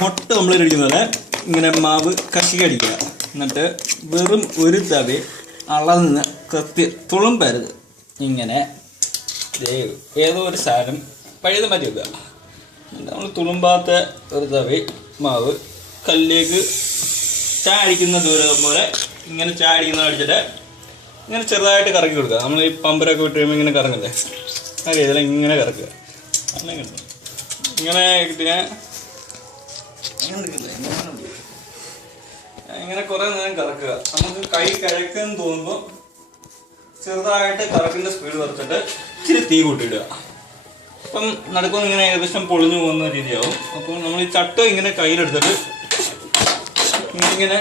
മുട്ട നമ്മൾ കഴിക്കുന്ന പോലെ ഇങ്ങനെ മാവ് കശിക്കടിക്കുക. എന്നിട്ട് വെറും ഒരു തവി അളന്ന് തുളുമ്പരുത്. ഇങ്ങനെ ഏതോ ഒരു സാധനം പഴുത് മാറ്റി വെക്കുക. നമ്മൾ തുളുമ്പാത്ത ഒരു തവി മാവ് കല്ലിലേക്ക് ചാടിക്കുന്ന ദൂരം പോലെ ഇങ്ങനെ ചാടിക്കുന്ന അടിച്ചിട്ട് ഇങ്ങനെ ചെറുതായിട്ട് കറക്കി കൊടുക്കുക. നമ്മൾ ഈ പമ്പരൊക്കെ വിട്ട് കഴിയുമ്പോൾ ഇങ്ങനെ കറങ്ങില്ലേ, ആ രീതിയിൽ ഇങ്ങനെ കറക്കുക. അങ്ങനെ ഇങ്ങനെ കിട്ടിയ ഇങ്ങനെ കുറേ നേരം കറക്കുക. നമുക്ക് കൈ കഴക്കെന്ന് തോന്നുമ്പോൾ ചെറുതായിട്ട് കറക്കിൻ്റെ സ്പീഡ് കുറച്ചിട്ട് ഇച്ചിരി തീ കൂട്ടിയിടുക. അപ്പം നടുക്കൊന്നും ഇങ്ങനെ ഏകദേശം പൊളിഞ്ഞു പോകുന്ന രീതിയാവും. അപ്പോൾ നമ്മൾ ഈ ചട്ടം ഇങ്ങനെ കയ്യിലെടുത്തിട്ട് ഇങ്ങനെ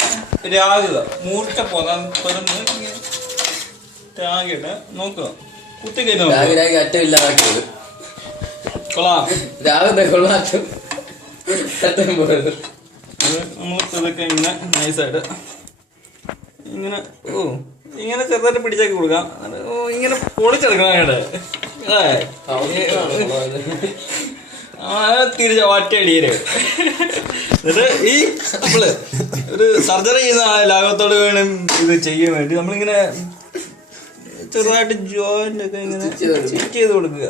രാകുക. മൂർച്ച പോകാൻ ഇങ്ങനെ രാഗിയിട്ട് നോക്കുക. കുത്തി കഴിഞ്ഞാൽ കൊള്ളാം. നമ്മൾ ഇതൊക്കെ ഇങ്ങനെ നൈസായിട്ട് ഇങ്ങനെ ഇങ്ങനെ ചെറുതായിട്ട് പിടിച്ചാക്കി കൊടുക്കാം. ഇങ്ങനെ പൊളിച്ചെടുക്കണം. തിരിച്ച ഒറ്റയടിയില്. എന്നിട്ട് ഈ നമ്മള് ഒരു സർജറി ചെയ്യുന്ന ലാഘവത്തോട് വേണം ഇത് ചെയ്യാൻ വേണ്ടി നമ്മളിങ്ങനെ ചെറുതായിട്ട് ജോയിന്റ് ഒക്കെ ഇങ്ങനെ സ്റ്റിച്ച് ചെയ്ത് കൊടുക്കുക.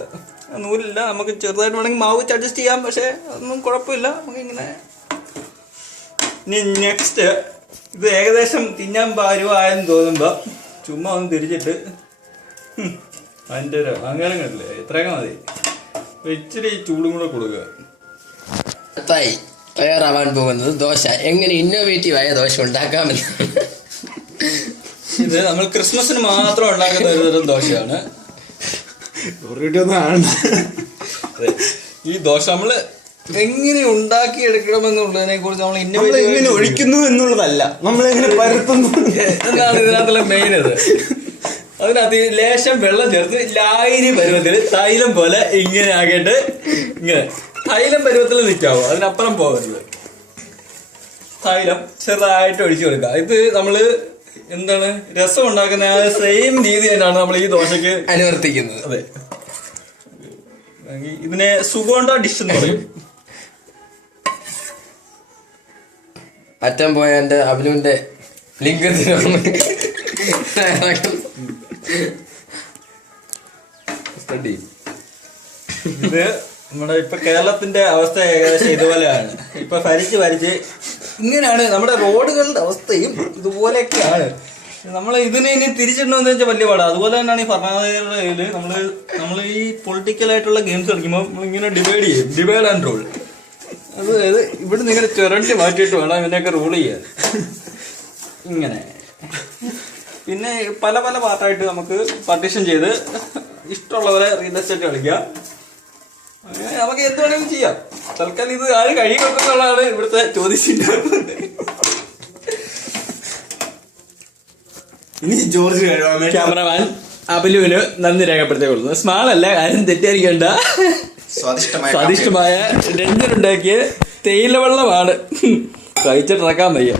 നൂലില്ല, നമുക്ക് ചെറുതായിട്ട് വേണമെങ്കിൽ മാവ് വെച്ച് അഡ്ജസ്റ്റ് ചെയ്യാം. പക്ഷെ അതൊന്നും കുഴപ്പമില്ല. നമുക്കിങ്ങനെ ഇനി നെക്സ്റ്റ് ഇത് ഏകദേശം തിന്നാൻ പാരുവായെന്ന് തോന്നുമ്പോൾ ചുമ്മാ ഒന്ന് തിരിച്ചിട്ട് അതിൻ്റെ ഒരു അങ്ങനെ കണ്ടില്ലേ, ഇത്രയൊക്കെ മതി. ഇച്ചിരി ചൂടും കൂടെ കൊടുക്കുക. തയ്യാറാവാൻ പോകുന്നത് ദോശ. എങ്ങനെ ഇന്നോവേറ്റീവായ ദോശ ഉണ്ടാക്കാമെന്ന്. ഇത് നമ്മൾ ക്രിസ്മസിന് മാത്രം ഉണ്ടാക്കുന്ന ഒരു തരം ദോശയാണ്. ഈ ദോശ നമ്മള് എങ്ങനെ ഉണ്ടാക്കി എടുക്കണമെന്നുള്ളതിനെ കുറിച്ച് നമ്മൾ എങ്ങനെ ഒഴിക്കുന്നു എന്നുള്ളതല്ല, നമ്മളെങ്ങനെ പരത്തുന്നു എന്നാണ് ഇതിനകത്തുള്ള മെയിൻ. ഇത് അതിനകത്ത് ലേശം വെള്ളം ചേർത്ത് ലായനി പരുവത്തിൽ തൈലം പോലെ ഇങ്ങനെ ആക്കിയിട്ട് ഇങ്ങനെ തൈലം പരുവത്തിൽ നിൽക്കാവോ, അതിനപ്പുറം പോകരുത്. തൈലം ചെറുതായിട്ട് ഒഴിച്ചു കൊടുക്കുക. ഇത് നമ്മള് എന്താണ് രസം ഉണ്ടാക്കുന്ന ആ സെയിം രീതി തന്നെയാണ് നമ്മൾ ഈ ദോശക്ക് അനുവർത്തിക്കുന്നത്. അതെ, ഇതിനെ സുഗോണ്ട ഡിഷ് എന്ന് പറയും. അറ്റം പോയ എന്റെ അബിലുവിന്റെ ലിങ്ക് ഇത് നമ്മുടെ ഇപ്പൊ കേരളത്തിന്റെ അവസ്ഥ ഏകദേശം ഇതുപോലെയാണ്. ഇപ്പൊ ഭരിച്ച് ഇങ്ങനെയാണ് നമ്മുടെ റോഡുകളുടെ അവസ്ഥയും ഇതുപോലെയൊക്കെയാണ്. നമ്മൾ ഇതിനെ ഇനി തിരിച്ചിടണമെന്ന് വെച്ചാൽ വലിയ പാടാണ്. അതുപോലെ തന്നെയാണ് ഈ ഭരണാധികാരികളുടെ നമ്മൾ ഈ പൊളിറ്റിക്കലായിട്ടുള്ള ഗെയിംസ് കളിക്കുമ്പോൾ നമ്മളിങ്ങനെ ഡിവൈഡ് ചെയ്യും, ഡിവൈഡ് ആൻഡ് റൂൾ. അതായത് ഇവിടെ നിങ്ങനെ ചുരണ്ടി മാറ്റിയിട്ട് വേണം ഇതിനെയൊക്കെ റൂൾ ചെയ്യാൻ. ഇങ്ങനെ പിന്നെ പല പല പാർട്ടായിട്ട് നമുക്ക് പാർട്ടീഷൻ ചെയ്ത് ഇഷ്ടമുള്ളവരെ റിയൽ എസ്റ്റേറ്റ് കളിക്കാം. അങ്ങനെ നമുക്ക് എന്ത് വേണമെങ്കിലും ചെയ്യാം. തൽക്കാലം ഇത് ആര് കഴി വെക്കുന്നുള്ളതാണ് ഇവിടുത്തെ ചോദിച്ചിട്ടുണ്ടായിരുന്നത്. ഇനി ജോർജ് ക്യാമറമാൻ അബിലുവിന് നന്ദി രേഖപ്പെടുത്തിക്കൊള്ളുന്നു. സ്മാളല്ല, ആരും തെറ്റിദ്ധരിക്കേണ്ട. സ്വാദിഷ്ടമായ രഞ്ജനുണ്ടാക്കിയ തേയില വെള്ളമാണ് കഴിച്ചിട്ടിറക്കാൻ വയ്യ.